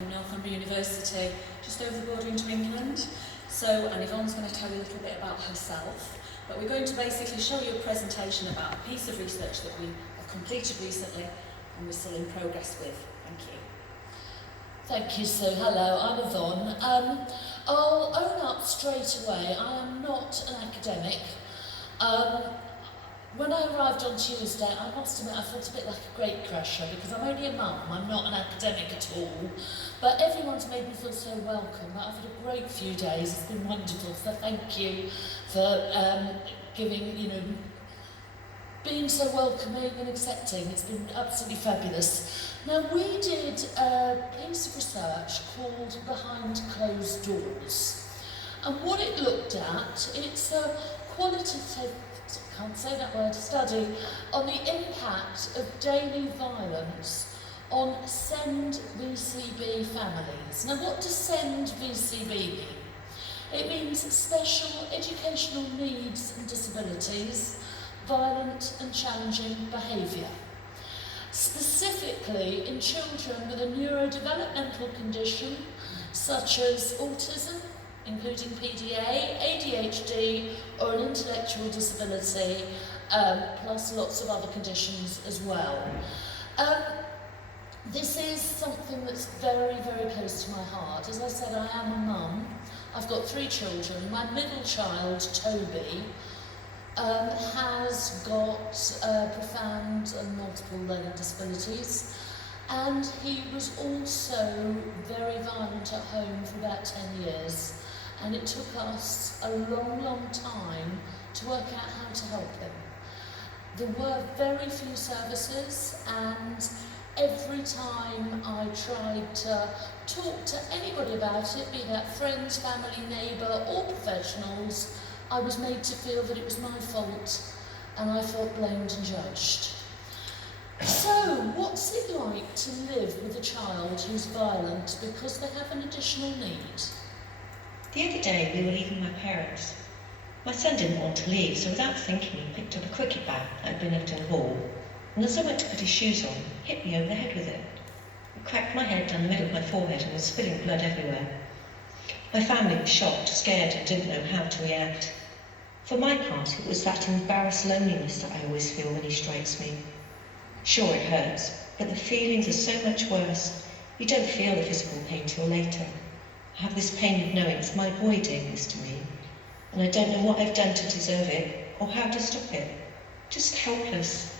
Northumbria University, just over the border into England. And Yvonne's going to tell you a little bit about herself. But we're going to basically show you a presentation about a piece of research that we have completed recently and we're still in progress with. Thank you. Thank you, Sue. Hello, I'm Yvonne. I'll own up straight away. I am not an academic. When I arrived on Tuesday, I must admit I felt a bit like a great crusher because I'm only a mum, I'm not an academic at all. But everyone's made me feel so welcome. I've had a great few days, it's been wonderful. So thank you for being so welcoming and accepting. It's been absolutely fabulous. Now, we did a piece of research called Behind Closed Doors. And what it looked at, it's a qualitative, can't say that word, study on the impact of daily violence on SEND VCB families. Now, what does SEND VCB mean? It means Special Educational Needs and Disabilities, Violent and Challenging Behaviour. Specifically in children with a neurodevelopmental condition such as autism, including PDA, ADHD or an intellectual disability, plus lots of other conditions as well. This is something that's very, very close to my heart. As I said, I am a mum. I've got 3 children. My middle child, Toby, has got profound and multiple learning disabilities, and he was also very violent at home for about 10 years. And it took us a long, long time to work out how to help him. There were very few services, and every time I tried to talk to anybody about it, be that friends, family, neighbour or professionals, I was made to feel that it was my fault and I felt blamed and judged. So, what's it like to live with a child who's violent because they have an additional need? The other day we were leaving my parents. My son didn't want to leave, so without thinking he picked up a cricket bat that had been left in the hall, and as I went to put his shoes on, hit me over the head with it. It cracked my head down the middle of my forehead and was spilling blood everywhere. My family was shocked, scared and didn't know how to react. For my part, it was that embarrassed loneliness that I always feel when he strikes me. Sure, it hurts, but the feelings are so much worse. You don't feel the physical pain till later. I have this pain of knowing it's my boy doing this to me, and I don't know what I've done to deserve it or how to stop it. Just helpless.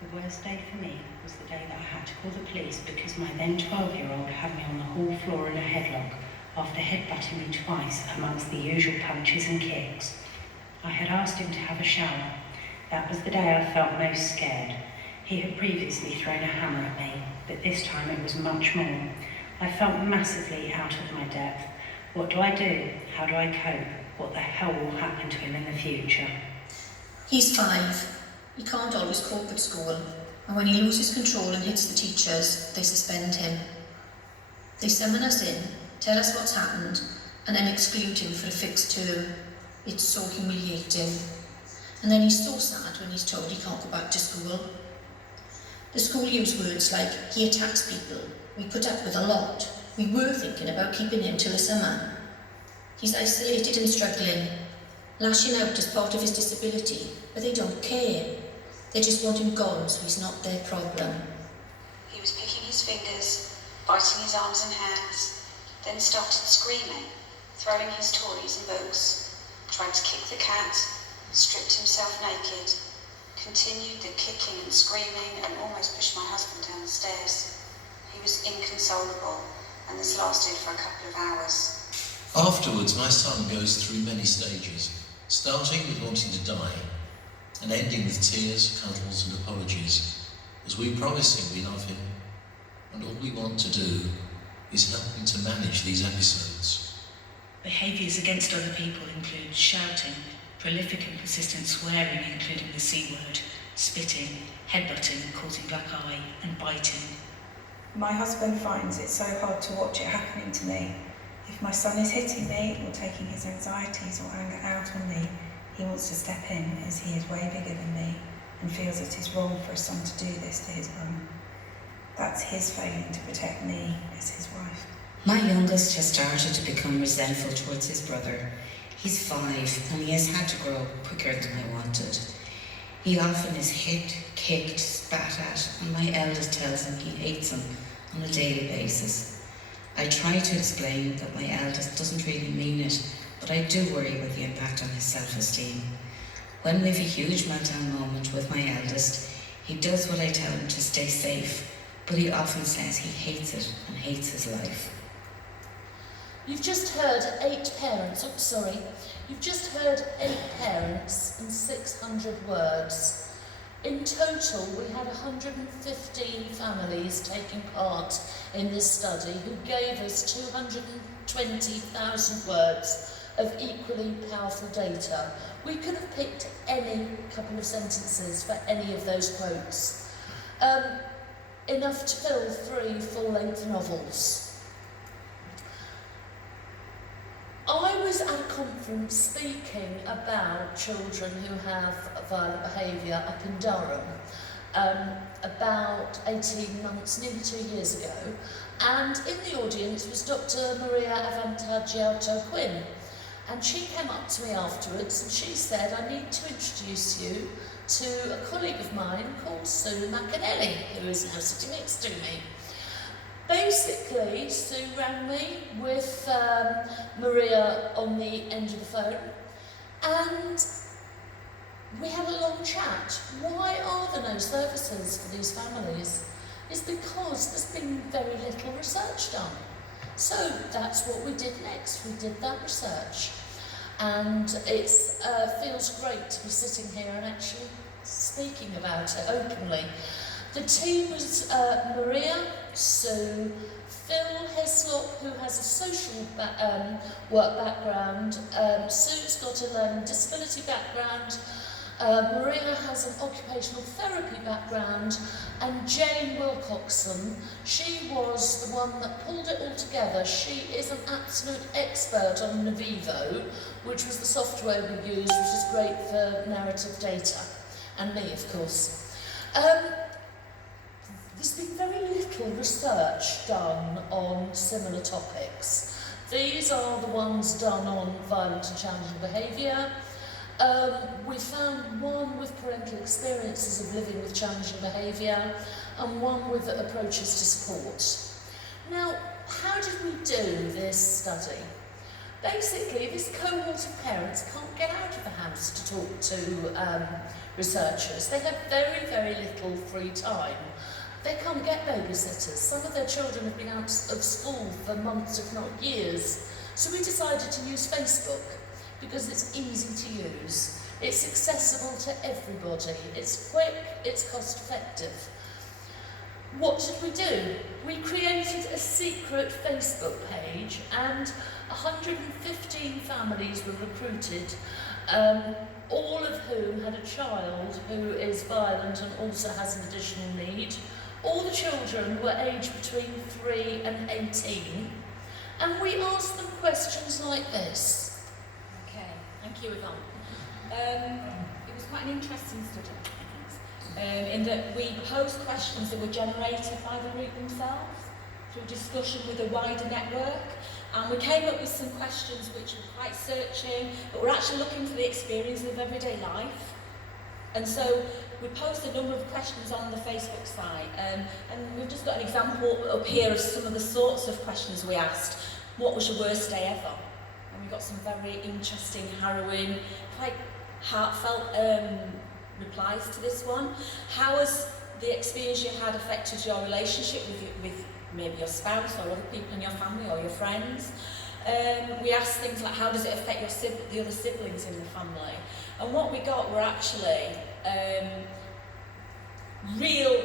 The worst day for me was the day that I had to call the police because my then 12-year-old had me on the hall floor in a headlock after headbutting me twice amongst the usual punches and kicks. I had asked him to have a shower. That was the day I felt most scared. He had previously thrown a hammer at me, but this time it was much more. I felt massively out of my depth. What do I do? How do I cope? What the hell will happen to him in the future? He's 5. He can't always cope at school, and when he loses control and hits the teachers, they suspend him. They summon us in, tell us what's happened, and then exclude him for a fixed term. It's so humiliating. And then he's so sad when he's told he can't go back to school. The school use words like, he attacks people, we put up with a lot. We were thinking about keeping him till the summer. He's isolated and struggling, lashing out as part of his disability, but they don't care. They just want him gone so he's not their problem. He was picking his fingers, biting his arms and hands, then started screaming, throwing his toys and books, tried to kick the cat, stripped himself naked, continued the kicking and screaming and almost pushed my husband down the stairs. He was inconsolable, and this lasted for a couple of hours. Afterwards, my son goes through many stages, starting with wanting to die, and ending with tears, cuddles and apologies, as we promise him we love him, and all we want to do is help him to manage these episodes. Behaviours against other people include shouting, prolific and persistent swearing including the C word, spitting, headbutting causing black eye, and biting. My husband finds it so hard to watch it happening to me. If my son is hitting me or taking his anxieties or anger out on me, he wants to step in as he is way bigger than me and feels it is wrong for a son to do this to his mum. that's his failing to protect me as his wife. My youngest has started to become resentful towards his brother. He's 5 and he has had to grow up quicker than I wanted. He often is hit, kicked, spat at, and my eldest tells him he hates him on a daily basis. I try to explain that my eldest doesn't really mean it, but I do worry about the impact on his self-esteem. When we have a huge meltdown moment with my eldest, he does what I tell him to stay safe, but he often says he hates it and hates his life. You've just heard 8 parents, You've just heard 8 parents and 600 words. In total, we had 115 families taking part in this study who gave us 220,000 words of equally powerful data. We could have picked any couple of sentences for any of those quotes. Enough to fill 3 full-length novels. I was at a conference speaking about children who have violent behaviour up in Durham about 18 months, nearly 2 years ago, and in the audience was Dr. Maria Avantagiauto-Quinn, and she came up to me afterwards and she said, I need to introduce you to a colleague of mine called Sue McAnelly, who is now sitting next to me. Basically, Sue rang me with Maria on the end of the phone, and we had a long chat. Why are there no services for these families? It's because there's been very little research done. So that's what we did next. We did that research, and it feels great to be sitting here and actually speaking about it openly. The team was Maria, Sue, Phil Heslop, who has a social work background, Sue's got a learning disability background, Maria has an occupational therapy background, and Jane Wilcoxon, she was the one that pulled it all together. She is an absolute expert on Navivo, which was the software we used, which is great for narrative data, and me, of course. There's been very little research done on similar topics. These are the ones done on violent and challenging behaviour. We found one with parental experiences of living with challenging behaviour and one with approaches to support. Now, how did we do this study? Basically, this cohort of parents can't get out of the house to talk to researchers. They have very, very little free time. They can't get babysitters. Some of their children have been out of school for months, if not years. So we decided to use Facebook because it's easy to use. It's accessible to everybody. It's quick, it's cost effective. What did we do? We created a secret Facebook page and 115 families were recruited, all of whom had a child who is violent and also has an additional need. All the children were aged between 3 and 18, and we asked them questions like this. Okay, thank you, Yvonne. It was quite an interesting study, in that we posed questions that were generated by the group themselves through discussion with a wider network, and we came up with some questions which were quite searching, but we're actually looking for the experiences of everyday life. And so we posed a number of questions on the Facebook site, and we've just got an example up here of some of the sorts of questions we asked. What was your worst day ever? And we got some very interesting, harrowing, quite heartfelt replies to this one. How has the experience you had affected your relationship with maybe your spouse or other people in your family or your friends? We asked things like, how does it affect the other siblings in the family? And what we got were actually real,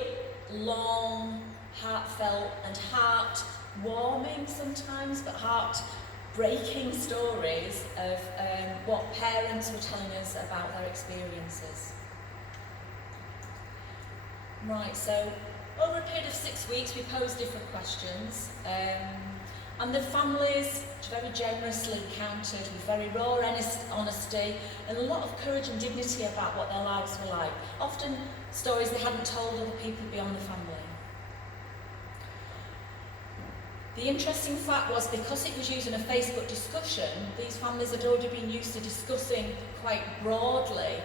long, heartfelt and heart-warming sometimes, but heart-breaking stories of what parents were telling us about their experiences. Right, so over a period of 6 weeks we posed different questions. And the families very generously countered with very raw honesty and a lot of courage and dignity about what their lives were like. Often stories they hadn't told other people beyond the family. The interesting fact was, because it was used in a Facebook discussion, these families had already been used to discussing quite broadly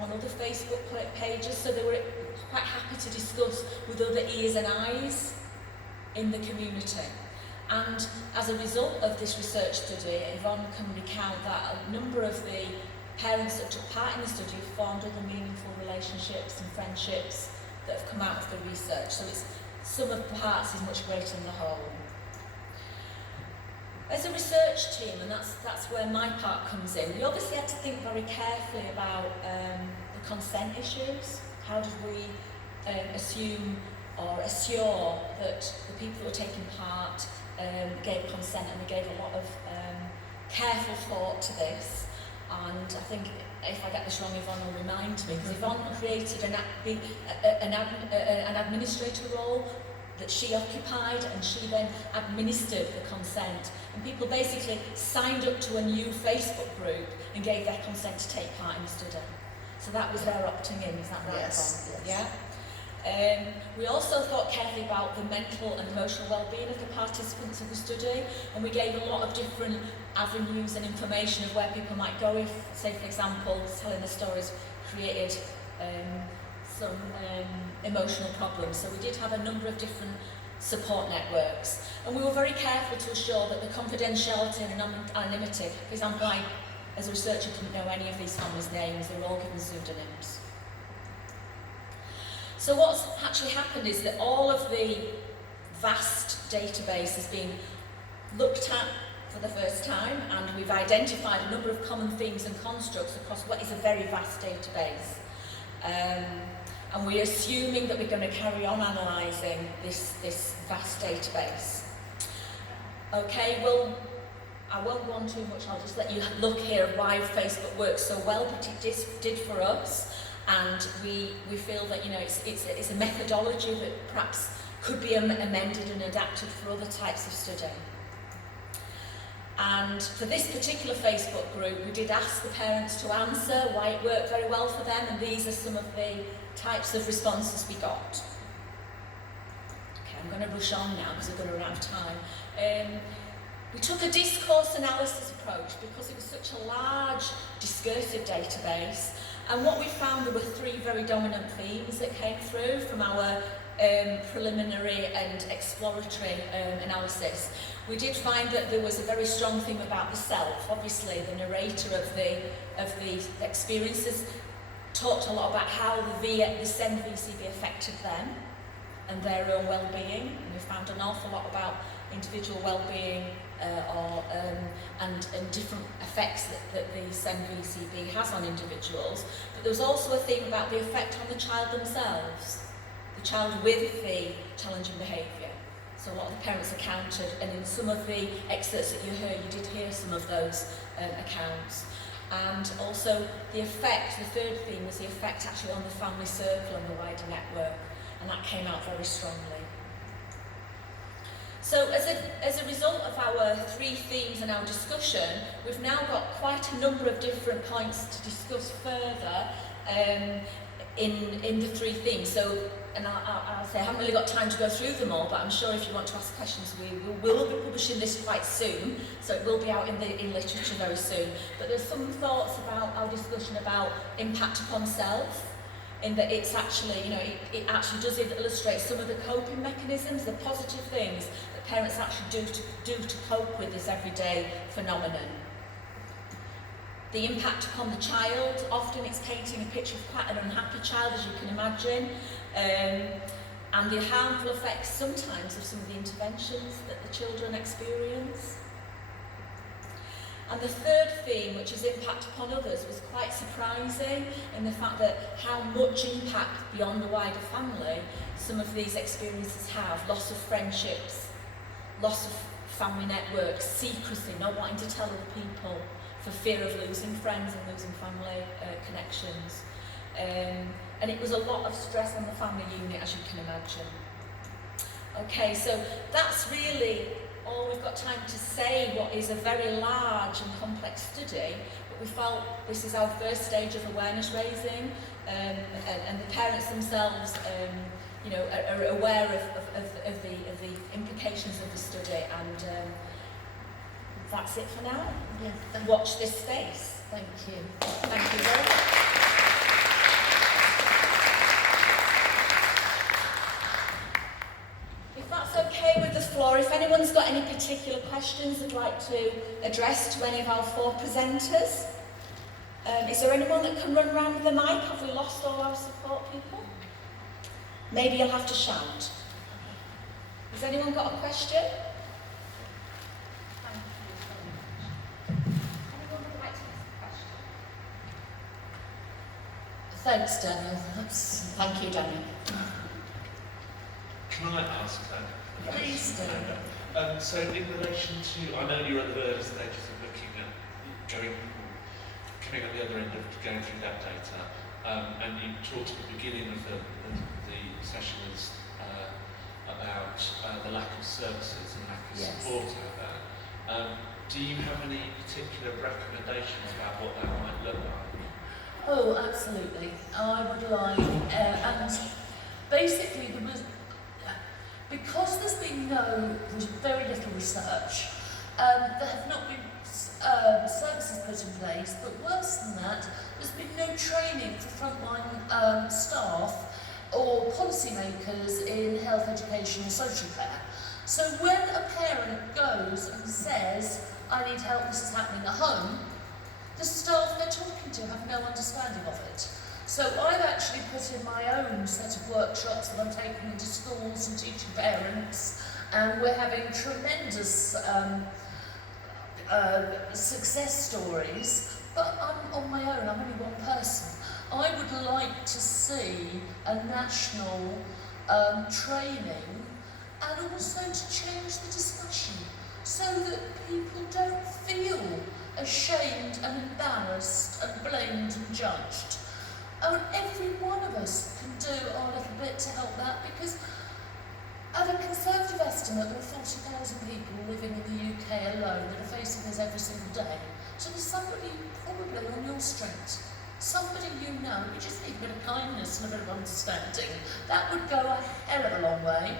on other Facebook pages, so they were quite happy to discuss with other ears and eyes in the community. And as a result of this research study, Yvonne can recount that a number of the parents that took part in the study have formed other meaningful relationships and friendships that have come out of the research. So it's sum of parts is much greater than the whole. As a research team, and that's where my part comes in, we obviously had to think very carefully about the consent issues. How did we assume or assure that the people who were taking part gave consent, and we gave a lot of careful thought to this. And I think, if I get this wrong, Yvonne will remind me, because Yvonne created an administrator role that she occupied, and she then administered the consent. And people basically signed up to a new Facebook group and gave their consent to take part in the study. So that was their opting in, is that right? Yes. Yeah. We also thought carefully about the mental and emotional well-being of the participants of the study, and we gave a lot of different avenues and information of where people might go if, say for example, telling the stories created some emotional problems. So we did have a number of different support networks, and we were very careful to assure that the confidentiality and anonymity, for example, I, as a researcher, didn't know any of these families' names, they were all given pseudonyms. So what's actually happened is that all of the vast database has been looked at for the first time, and we've identified a number of common themes and constructs across what is a very vast database. And we're assuming that we're going to carry on analysing this vast database. Okay, well, I won't go on too much, I'll just let you look here at why Facebook works so well, but it did for us. And we feel that, you know, it's a methodology that perhaps could be amended and adapted for other types of study. And for this particular Facebook group, we did ask the parents to answer why it worked very well for them, and these are some of the types of responses we got. Okay, I'm going to rush on now because we're going to run out of time. We took a discourse analysis approach because it was such a large discursive database, and what we found, there were three very dominant themes that came through from our preliminary and exploratory analysis. We did find that there was a very strong theme about the self. Obviously, the narrator of the experiences talked a lot about how the SEND VCB affected them and their own well-being. And we found an awful lot about individual well-being and different effects that the SEND VCB has on individuals. But there was also a theme about the effect on the child themselves, the child with the challenging behaviour. So a lot of the parents accounted, and in some of the excerpts that you heard, you did hear some of those accounts. And also the effect, the third theme was the effect actually on the family circle and the wider network, and that came out very strongly. So as a result of our three themes and our discussion, we've now got quite a number of different points to discuss further in the three themes. So, and I'll say I haven't really got time to go through them all, but I'm sure if you want to ask questions, we will be publishing this quite soon, so it will be out in literature very soon. But there's some thoughts about our discussion about impact upon self, in that it's actually, you know, it actually does illustrate some of the coping mechanisms, the positive things that parents actually do to cope with this everyday phenomenon. The impact upon the child, often it's painting a picture of quite an unhappy child, as you can imagine, and the harmful effects sometimes of some of the interventions that the children experience. And the third theme, which is impact upon others, was quite surprising in the fact that how much impact beyond the wider family some of these experiences have. Loss of friendships, loss of family networks, secrecy, not wanting to tell other people for fear of losing friends and losing family connections. And it was a lot of stress on the family unit, as you can imagine. Okay, so that's really all we've got time to say what is a very large and complex study, but we felt this is our first stage of awareness raising, and the parents themselves are aware of the implications of the study, and that's it for now. Yeah, Watch this space. thank you. Thank you very much. If that's okay with the floor, if anyone's got any particular questions they'd like to address to any of our 4 presenters, is there anyone that can run around with the mic? Have we lost all our support people? Maybe you'll have to shout. Has anyone got a question? Anyone would like to ask a question? Thanks, Daniel. Thank you, Daniel. Can I ask that? Please do. So in relation to, I know you're at the early stages of looking at coming at the other end of going through that data, and you talked at the beginning of the session about the lack of services and lack of support out there. Do you have any particular recommendations about what that might look like? Oh, absolutely. I would like, and basically there was, because there's been very little research, there have not been services put in place, but worse than that, there's been no training for frontline staff or policymakers in health, education or social care. So when a parent goes and says, I need help, this is happening at home, the staff they're talking to have no understanding of it. So I've actually put in my own set of workshops that I'm taking into schools and teaching parents, and we're having tremendous success stories, but I'm on my own, I'm only one person. I would like to see a national training, and also to change the discussion so that people don't feel ashamed and embarrassed and blamed and judged. And every one of us can do our little bit to help that, because at a conservative estimate there are 40,000 people living in the UK alone that are facing this every single day. So there's somebody probably on your street, somebody you know, you just need a bit of kindness and a bit of understanding. That would go a hell of a long way.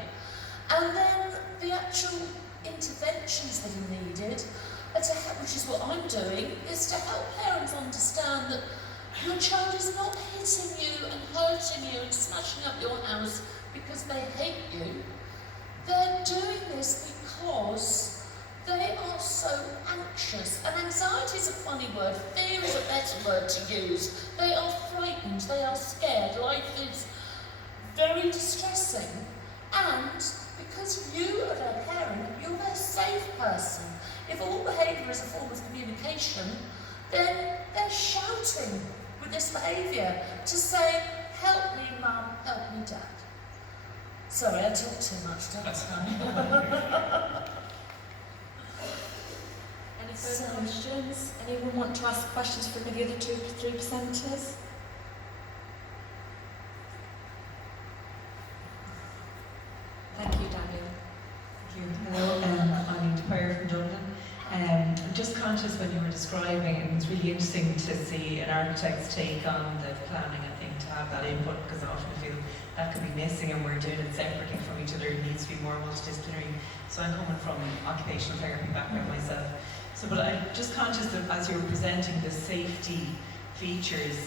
And then the actual interventions that are needed, which is what I'm doing, is to help parents understand that your child is not hitting you and hurting you and smashing up your house because they hate you. They're doing this because they are so anxious. And anxiety is a funny word. Fear is a better word to use. They are frightened. They are scared. Life is very distressing. And because you are their parent, you're their safe person. If all behaviour is a form of communication, then they're shouting with this behaviour to say, help me mum, help me dad. Sorry, I talk too much, don't I? Any further questions? Anyone want to ask questions from the other 3 presenters? Thank you, Daniel. Thank you. Hello, I'm Dwyer from Dublin. I'm just conscious when you were describing, it was really interesting to see an architect's take on the planning, I think, to have that input, because I often feel that could be missing and we're doing it separately from each other. It needs to be more multidisciplinary. So I'm coming from an occupational therapy background myself. So, but I'm just conscious that as you were presenting the safety features,